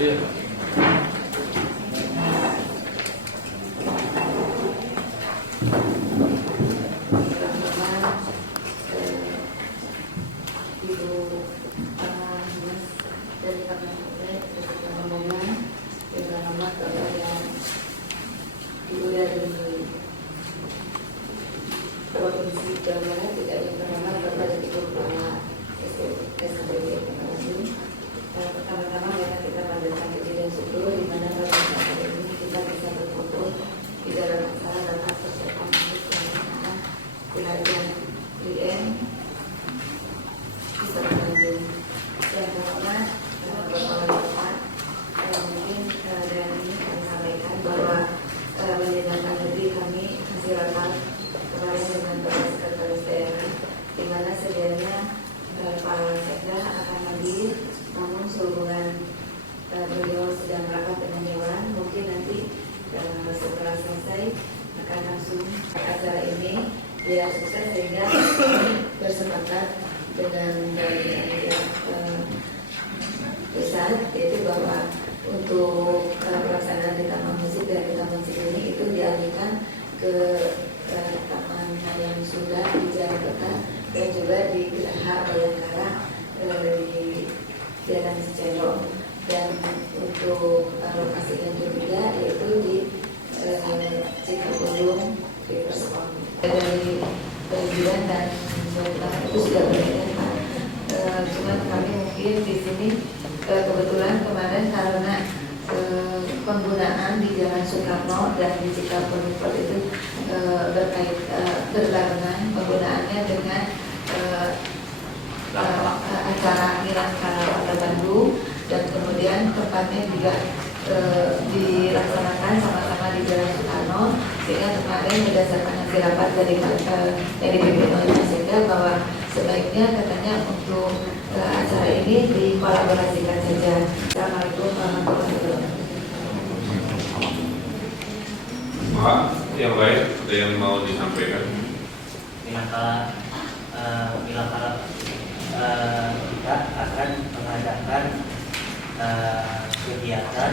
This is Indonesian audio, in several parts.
Iya. Provinsi Jawa Barat tidak diperkenalkan kepada Ibu Kepala SKPD. Pertama-tama kita panjatkan puji dan syukur di mana pada saat ini kita bisa berkumpul di dalam acara rapat persiapan untuk pelaksanaan pelatihan IN di Kota Bandung. Yang pertama, Bapak mungkin dan ini kami sampaikan bahwa menyenangkan negeri kami hasil rapat kemarin dengan Bapak Sekretaris Daerah, di mana sedianya Pak Sekda akan hadir, namun sehubungan beliau sedang rapat dengan Dewan, mungkin nanti setelah selesai akan langsung acara ini biar sukses sehingga bersepakat dengan pihak pusat, yaitu bahwa untuk pelaksanaan di Taman Musik dan di Taman Musik ini itu dialihkan ke Taman yang sudah di Jalan Kota dan juga di Geraha Bayangkara di Jalan Cicendo, dan untuk lokasi yang berbeda yaitu di Cikapundung di Persekon. Dari Banjiran dan Sultan itu sudah berbeda, Pak. Cuman kami mungkin di sini kebetulan kemarin karena penggunaan di Jalan Soekarno dan di Cikapundung itu berbarengan penggunaannya dengan acara Miras Kota Bandung, dan kemudian tempatnya juga dilaksanakan sama-sama di Jalan Soekarno, sehingga kemarin berdasarkan hasil rapat dari pimpin oleh Pak Sekda bahwa sebaiknya katanya untuk acara ini dikolaborasikan saja. Assalamualaikum warahmatullahi wabarakatuh. Pak, yang lain ada yang mau disampaikan? Bila kita akan mengadakan kegiatan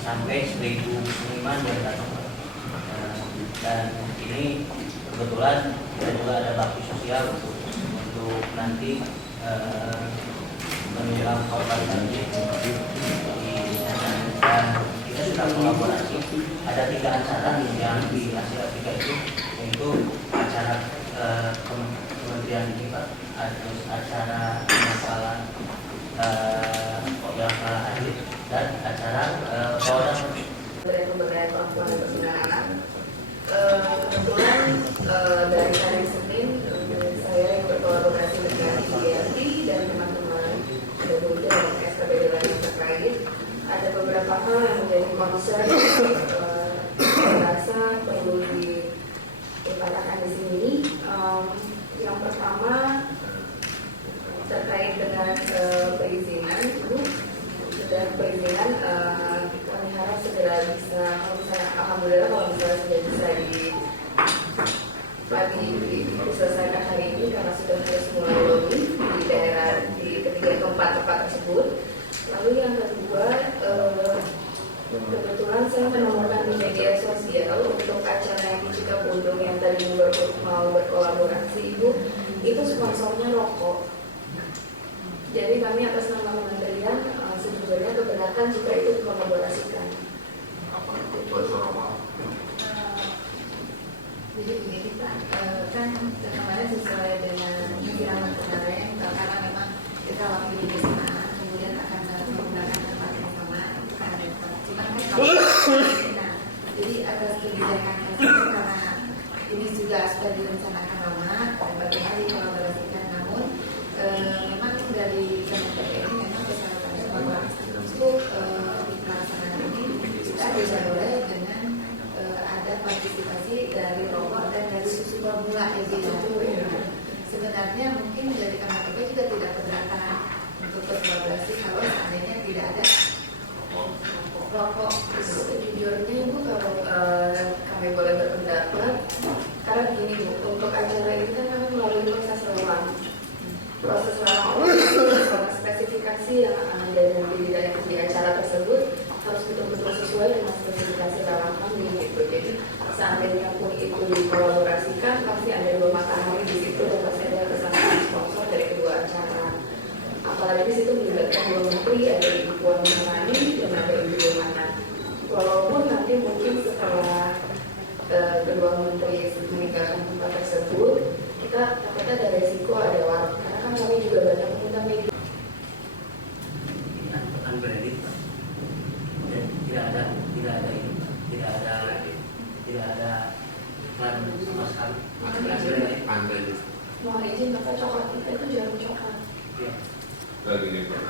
sampai 1.000 seniman yang datang, dan ini kebetulan kita juga ada bakti sosial untuk nanti menjelang korban banjir di sana, dan kita sudah kolaborasi. Ada 3 acara yang di Asia Afrika itu, yaitu acara Kementerian ini, Pak, terus acara masalah yang adil, dan acara Polda. Pemberdayaan perempuan dan persenaran. Kebetulan dari hari Senin saya yang berkolaborasi dengan IDRT dan teman-teman dari SKPD lain terkait, ada beberapa hal yang menjadi concern merasa perlu diutarakan di sini. Yang pertama terkait dengan perizinan, Ibu. Dan perizinan kami harap segera bisa, alhamdulillah kalau misalnya sudah bisa diselesaikan hari ini karena sudah harus mulai lobby di daerah di ketiga keempat tempat tersebut. Lalu yang kedua, kebetulan saya menemukan di media sosial untuk acara yang di Cikapundung yang tadi mau berkolaborasi, Ibu, itu sponsornya rokok. Jadi kami atas nama Kementerian sejujurnya keberatan jika itu dikolaborasikan. Apa itu sponsor apa? Jadi begini Pak, kan kemarin sesuai dengan kiraman kemarin, karena memang kita wakil di desa, kemudian akan menggunakan tempat yang sama, cuma kan nah, jadi atas kebijakannya karena ini juga sudah direncanakan lama dan bagaimana dikolaborasikan, namun memang dari Kementerian ini memang kesalahannya bahwa untuk pelaksanaan ini kita bisa boleh dengan ada partisipasi dari rokok dan dari susu formula itu. Sebenarnya mungkin dari Kementerian juga tidak keberatan untuk berkolaborasi kalau seandainya tidak ada rokok. Sejujurnya Ibu, kalau kami boleh berpendapat, karena begini Bu, untuk acara ini kan kami melalui proses lelang spesifikasi yang ada nanti di dalam melibatkan dua menteri, ada Ibu Puan Maharani dan ada Ibu Yohana. Walaupun nanti mungkin setelah kedua menteri meninggalkan tempat tersebut, kita takutnya ada resiko ada warga, karena kan kami juga banyak mengundang media. Unbranded, dan tidak ada iklan sama sekali. Unbranded. Mohon izin, maka coklat kita itu jarum coklat. Ya. Lagi nih Pak.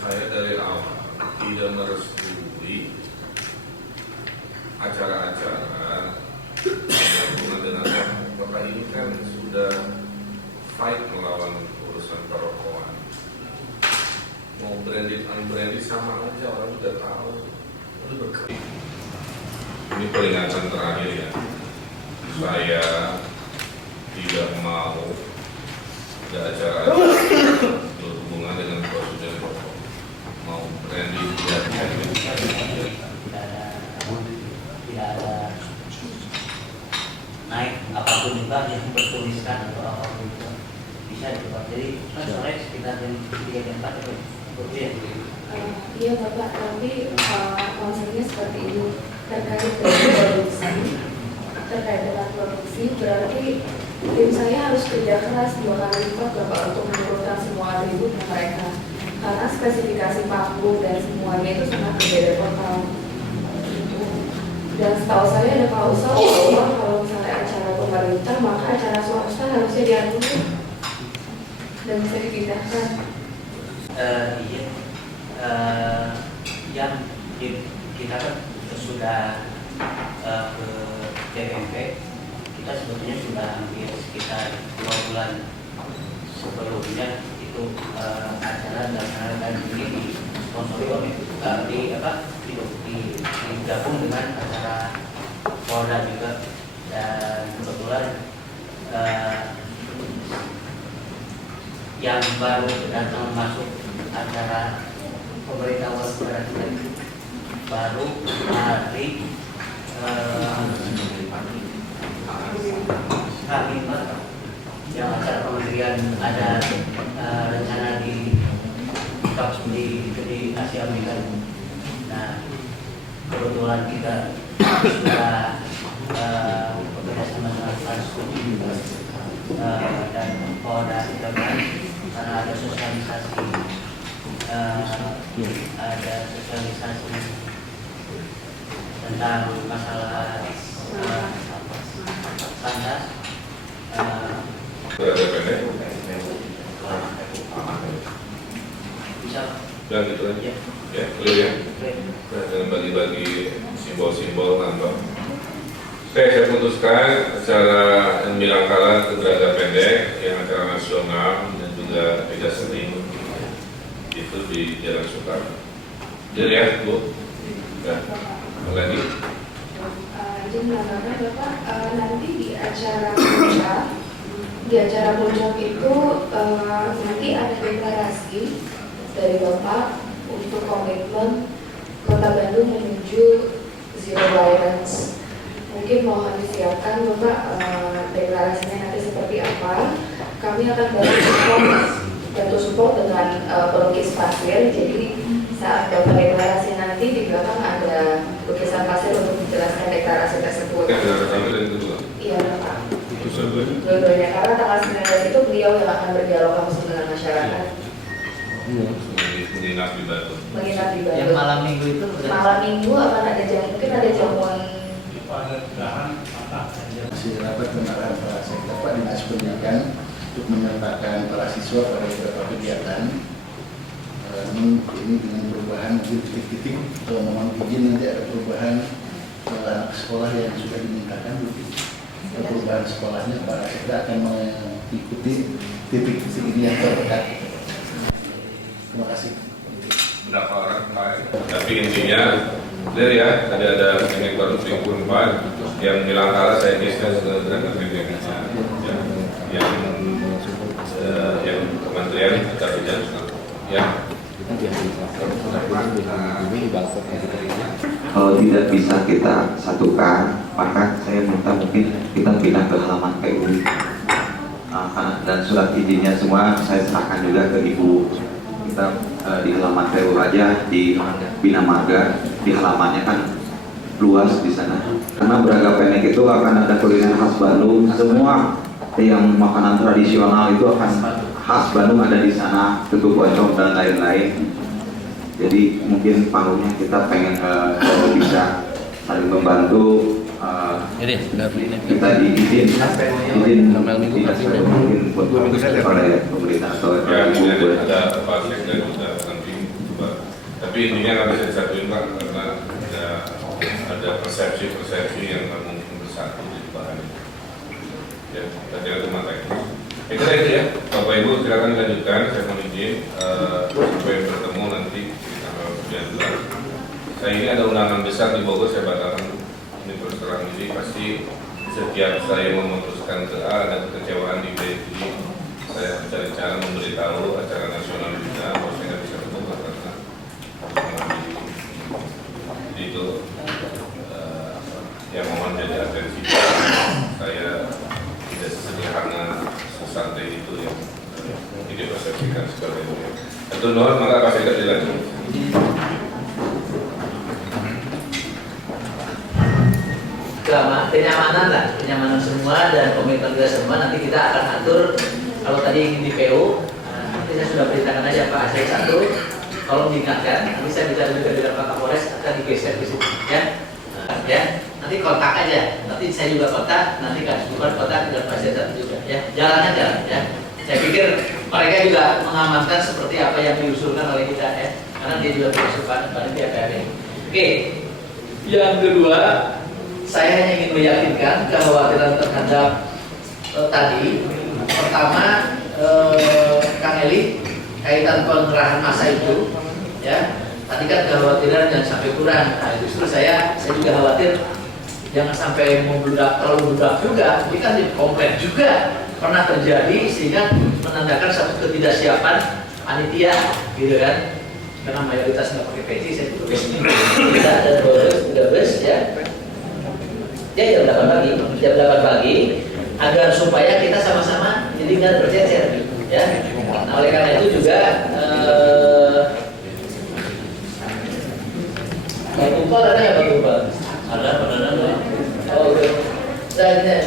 Saya dari awal tidak merestui acara-acara yang berhubungan dengan kota ini kan sudah fight melawan urusan perokok. Mau branded unbranded sama aja, orang udah tahu, udah berkali. Ini peringatan terakhir ya. Saya tidak mau ada acara berhubungan dengan prosedur rokok. Mau branding dan tidak ada naik apapun juga yang bertuliskan atau apapun itu bisa dibuat. Jadi sore sekitar jam 3 jam 4 itu ya. Iya Bapak, tapi konsepnya seperti ini terkait dengan produksi berarti tim saya harus kerja keras 2 kali lipat Bapak untuk menurunkan semua atribut mereka, karena spesifikasi panggung dan semuanya itu sangat berbeda total. Dan setahu saya ada klausul bahwa kalau misalnya acara pemerintah maka acara swasta harusnya diatur dan bisa dipindahkan. Iya, yang kita kan sudah ke DMP, kita sebetulnya sudah hampir sekitar 2 bulan sebelumnya itu acara dan ini disponsori oleh digabung dengan acara Polda juga, dan kebetulan yang baru datang masuk acara pemberitahuan kepada kita baru hari kami yang acara kementerian ada rencana di Asia Amerika. Nah, kebetulan kita sudah bekerja sama dengan Transkum dan Polda juga, karena ada sosialisasi tentang masalah standar. berada pendek. Bisa. Dan gitu aja. Ya, clear ya. Jangan bagi-bagi simbol-simbol kantor. Oke, saya putuskan acara Milangkala Keberada Pendek yang acara nasional dan juga beda seni itu di Jalan Soekarno. Jadi ya, Bu. Ya, lagi. Izin menambahkan Bapak, nanti di acara puncak itu nanti ada deklarasi dari Bapak untuk komitmen Kota Bandung menuju zero violence. Mungkin mohon disiapkan Bapak deklarasinya nanti seperti apa. Kami akan bantu support dengan pelukis pasir. Jadi saat Bapak deklarasi nanti di belakang ada lukisan pasir untuk menjelaskan deklarasi tersebut. Yang pertama dan kedua. Iya Bapak. Itu sebelum. Dua-duanya, karena tanggal 19 itu beliau yang akan berdialog langsung dengan masyarakat. Menginap di Batu. Menginap di Batu. Yang malam minggu itu Malam minggu akan ada mungkin ada jamuan. Masih rapat pemerahan para sektor Pak Dinas Pendidikan untuk menyertakan para siswa pada beberapa kegiatan. Namun ini dengan perubahan mungkin titik-titik, kalau memang izin nanti ada perubahan anak sekolah yang sudah dimintakan, perubahan sekolahnya para sektor akan mengikuti titik-titik ini yang terdekat. Terima kasih. Berapa orang kemarin? Tapi intinya, clear ya, tadi ada teknik baru 34 yang Milangkala saya kisah sudah berangkat yang kementerian kita bicara ya. Kalau tidak bisa kita satukan, maka saya minta mungkin kita pindah ke halaman PU dan surat izinnya semua saya serahkan juga ke Ibu. Kita di halaman PU Raja di Bina Marga, di halamannya kan luas di sana. Karena Braga Pendek itu akan ada kuliner khas Bandung, semua yang makanan tradisional itu akan khas Bandung ada di sana, tutup pocong dan lain-lain. Jadi mungkin panggungnya kita pengen bisa saling membantu. Kita diizin mungkin buat oleh pemerintah atau Ya, kemudian ada Pak Sekda juga nanti coba. Tapi intinya nggak bisa disatuin Pak, karena ada persepsi yang nggak mungkin bersatu di bahan. Ya, tadi itu materi. Itu ya, Bapak Ibu silakan dilanjutkan. Saya mohon izin sampai bertemu nanti di tanggal 19. Saya ini ada undangan besar di Bogor, saya batalkan. Ini terus terang, jadi pasti setiap saya memutuskan ke A ada kekecewaan di B, jadi saya mencari cara memberitahu acara nasional juga bahwa saya nggak bisa ketemu karena jadi itu yang mohon jadi atensi saya tidak sesederhana sesantai itu yang dipersepsikan sebagai itu. Satu nuhun, maka pasti tidak dilanjut. Kenyamanan semua dan komitmen kita semua nanti kita akan atur. Kalau tadi ingin di PU, nanti saya sudah perintahkan aja Pak Asri satu, tolong diingatkan, nanti saya bisa juga dengan Pak Kapolres akan digeser di situ, ya. Nanti kontak aja, nanti saya juga kontak, nanti kan bukan kontak dengan Pak Asri satu juga, ya. Jalannya jalan, ya. Saya pikir mereka juga mengamankan seperti apa yang diusulkan oleh kita, ya, karena dia juga berusulkan pada pihak-pihak ini. Oke, yang kedua. Saya hanya ingin meyakinkan kekhawatiran terhadap tadi. Pertama, Kang Eli, kaitan pengerahan massa itu, ya. Tadi kan kekhawatiran jangan sampai kurang. Nah, justru saya juga khawatir jangan sampai membludak terlalu bludak juga. Ini kan di komplek juga pernah terjadi sehingga menandakan satu ketidaksiapan panitia, gitu kan? Karena mayoritas nggak pakai peci, saya juga peci. Kita ada 12, ya. Ya jam 8 pagi agar supaya kita sama-sama jadi nggak bercecer, ya. Nah, oleh karena itu juga Pak Tumpal ada ya Pak Tumpal? Ada pendanaan. Oh, dan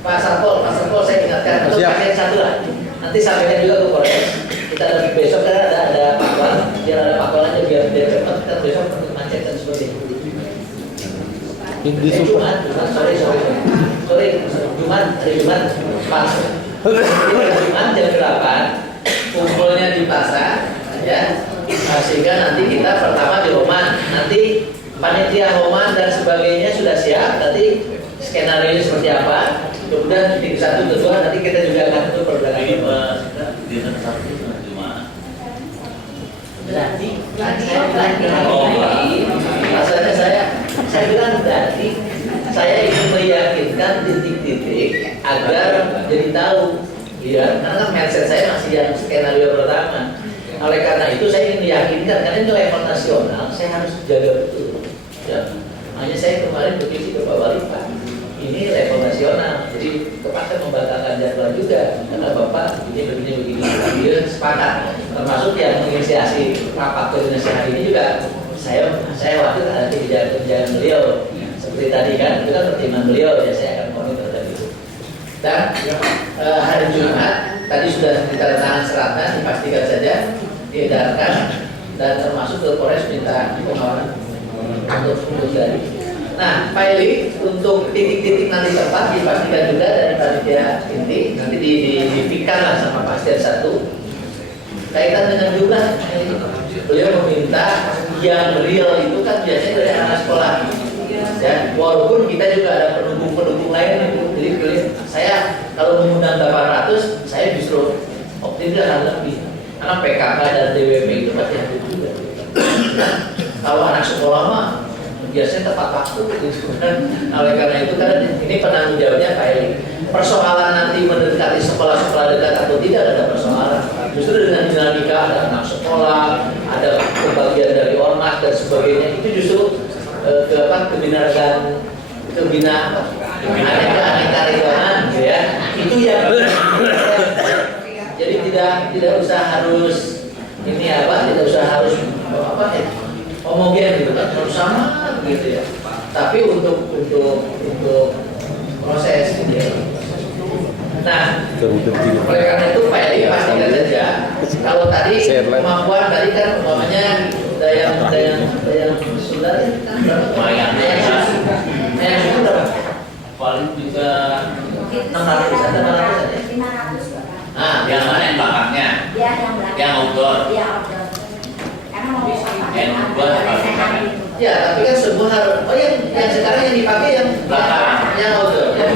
Pak Sarpol saya ingatkan untuk pasien satu lah. Nanti sampaikan juga ke Polres. Kita lebih besok kan ada pakwan, biar ada pakwan aja biar cepat kita besok untuk macet dan seperti itu. Jumat, sorry, Jumat, pas. Jumat jam 8, kumpulnya di pasar, ya. Sehingga nanti kita pertama di Roman, nanti panitia Roman dan sebagainya sudah siap. Nanti skenario seperti apa? Kemudian titik 1, kedua, nanti kita juga akan untuk perdagangan. Berarti, maksudnya saya bilang berarti saya ingin meyakinkan titik-titik agar jadi tahu, ya, karena mindset saya masih yang skenario pertama. Oleh karena itu saya ingin meyakinkan karena ini level nasional, saya harus jaga betul. Ya, makanya saya kemarin berpikir ke Pak Wali, Pak, ini level nasional, jadi terpaksa membatalkan jadwal juga karena Bapak begini, dia sepakat, termasuk yang menginisiasi rapat koordinasi hari ini juga. Saya waktu ada kebijakan beliau seperti tadi kan, itu kan pertimbangan beliau, ya saya akan komit terhadap itu. Dan hari Jumat tadi sudah ditandatangan seratnya, dipastikan saja diedarkan dan termasuk ke Polres minta pengawalan untuk dari. Nah, Pak Eli, untuk titik-titik nanti tempat dipastikan juga dari panitia inti, nanti dipikan lah sama pasien satu. Kaitan dengan jumlah, beliau meminta yang real itu kan biasanya dari anak sekolah. Ya, walaupun kita juga ada pendukung lain, jadi saya kalau mengundang 800, saya justru optimis lebih. Karena PKK dan DWP itu pasti ada juga. Nah, kalau anak sekolah mah biasanya tepat waktu gitu kan. Oleh karena itu kan ini penanggung jawabnya Pak Eli. Persoalan nanti mendekati sekolah-sekolah dekat atau tidak ada persoalan. Justru dengan dinamika ada anak sekolah, ada pembagian dari ormas dan sebagainya, itu justru kebinaan aneka rekaman, gitu ya. Itu yang jadi tidak usah harus ini apa, tidak usah harus apa ya, homogen gitu kan, harus sama gitu ya. Tapi untuk proses gitu ya. Nah, oleh karena itu Pak Edi pastikan saja. Kalau tadi kemampuan tadi kan umpamanya daya saudara kan lumayan. Daya suku berapa? Paling juga 600 atau 500 ya. Ah, yang mana yang belakangnya? Ya, yang belakang. Yang outdoor. Ya, outdoor. Karena mau Yang outdoor ya, tapi kan semua harus. Oh yang sekarang yang dipakai yang belakang, yang outdoor. Ya.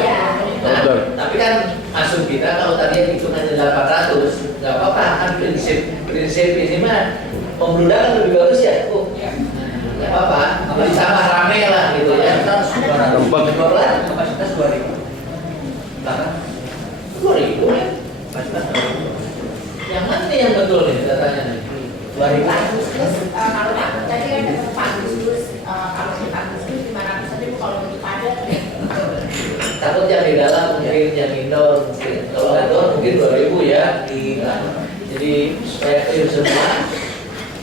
Nah, tapi kan asum kita kalau tadi yang hitungannya 800, nggak apa-apa. Kan prinsip ini mah pembludak kan lebih bagus ya. Oh, nggak apa-apa. Kalau ditambah rame lah gitu ya. Kapasitas 2000. Belakang 2000 ya. Yang mana nih yang betul nih datanya nih? 2000. Terus kalau tadi kan ada 400, kalau 400 500 aja kalau untuk padat ya. Takut yang di dalam mungkin yang indoor mungkin. Kalau outdoor mungkin 2000 ya. Jadi supaya clear semua.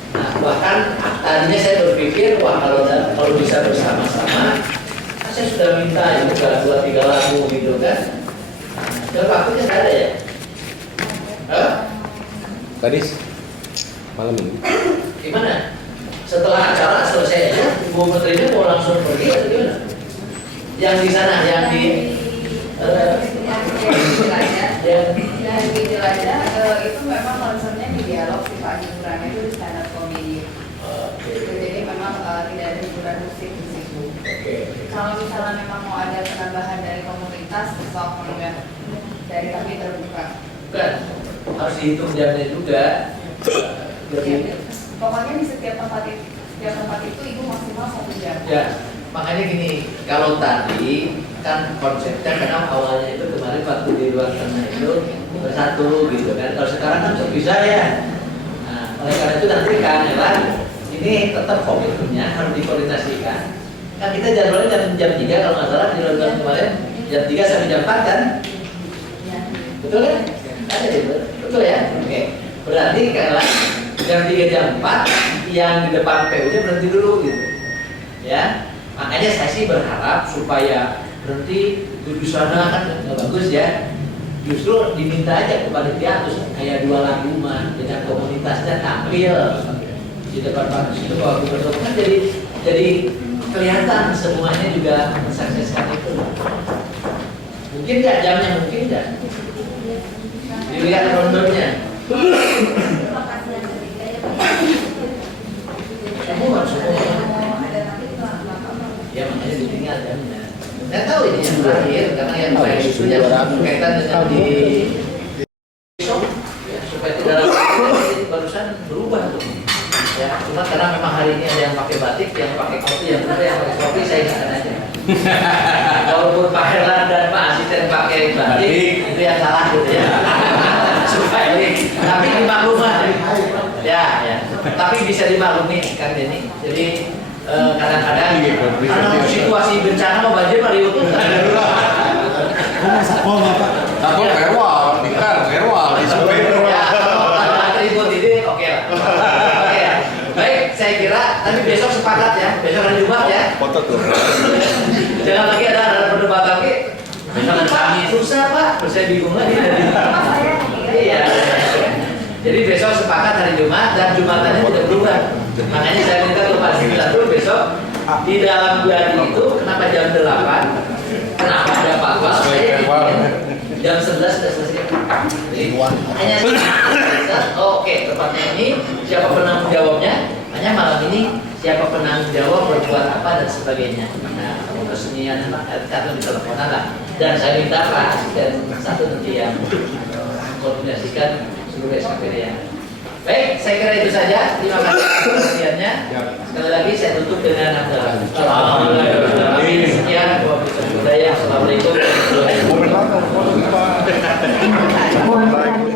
Nah, bahkan tadinya saya berpikir wah kalau bisa bersama-sama, saya sudah minta juga 2-3 lagu gitu kan. Dan waktunya nggak ada ya. Tadi malam ini. Gimana? Setelah acara selesai aja, Ibu Menterinya mau langsung pergi atau gimana? Yang di sana, yang di yang di jelajah itu memang concernnya di dialog sih Pak, hiburannya itu di stand up comedy. Jadi memang tidak ada hiburan musik di situ. Kalau misalnya memang mau ada penambahan dari komunitas, sok enggak dari kami terbuka. Bukan, harus dihitung jamnya juga. Pokoknya di setiap tempat itu ibu maksimal 1 jam. Ya, makanya gini, kalau tadi kan konsepnya karena awalnya itu kemarin waktu di ruang tengah itu bersatu gitu kan. Kalau sekarang kan bisa ya. Nah, oleh karena itu nanti kan ini tetap komitmennya harus dikoordinasikan. Kan kita jadwalnya jam 3 kalau nggak salah di ruang kemarin jam 3 sampai jam 4 kan? Betul kan? Ada gitu. Betul ya? Oke. Berarti kalau jam 3 jam 4 yang di depan PU-nya berhenti dulu gitu. Ya. Makanya saya sih berharap supaya berhenti di sana kan nggak bagus ya. Justru diminta aja kepada pihak terus kayak 2 lagu mah dengan komunitasnya tampil di depan Pak itu kalau gubernur kan jadi kelihatan semuanya juga mensukseskan itu. Mungkin nggak jamnya, mungkin nggak. Dilihat rondonya. Semua. Ya makanya ditinggal jamnya. Saya tahu ini yang terakhir karena yang terakhir itu yang berkaitan dengan di besok ya, supaya tidak lagi barusan berubah tuh. Ya, cuma karena memang hari ini ada yang pakai batik, yang pakai kopi, yang pakai kopi saya ingatkan aja. Walaupun Pak Herlan dan Pak Asisten pakai batik, itu yang salah gitu ya. Supaya ini, tapi dimaklumkan. Ya. Tapi bisa dimaklumi kan ini. Jadi kadang-kadang karena situasi bencana mau banjir Pak Rio tuh Takut kerwal, kerwal di ya, kalau ada ribut ini oke lah. Oke ya. Baik, saya kira tapi besok sepakat ya, besok hari Jumat ya. foto tuh. Jangan lagi ada perdebatan lagi. Besok hari Kamis susah Pak, terus saya bingung lagi. Iya. Jadi besok sepakat hari Jumat dan Jumatannya tidak berubah. Makanya saya minta ke Pak Legislatur besok di dalam bulan itu kenapa jam 8? Kenapa ada Pak saya jam 11 sudah selesai. Hanya oke, tepatnya ini siapa penanggung jawabnya? Hanya malam ini siapa penanggung jawab berbuat apa dan sebagainya. Nah, resmian atau di teleponan lah. Dan saya minta Pak Asisten satu nanti yang koordinasikan seluruh SKPD ya. Baik, saya kira itu saja. Terima kasih perhatiannya. Sekali lagi saya tutup dengan hamdalah. Sekian. Assalamualaikum warahmatullahi wabarakatuh.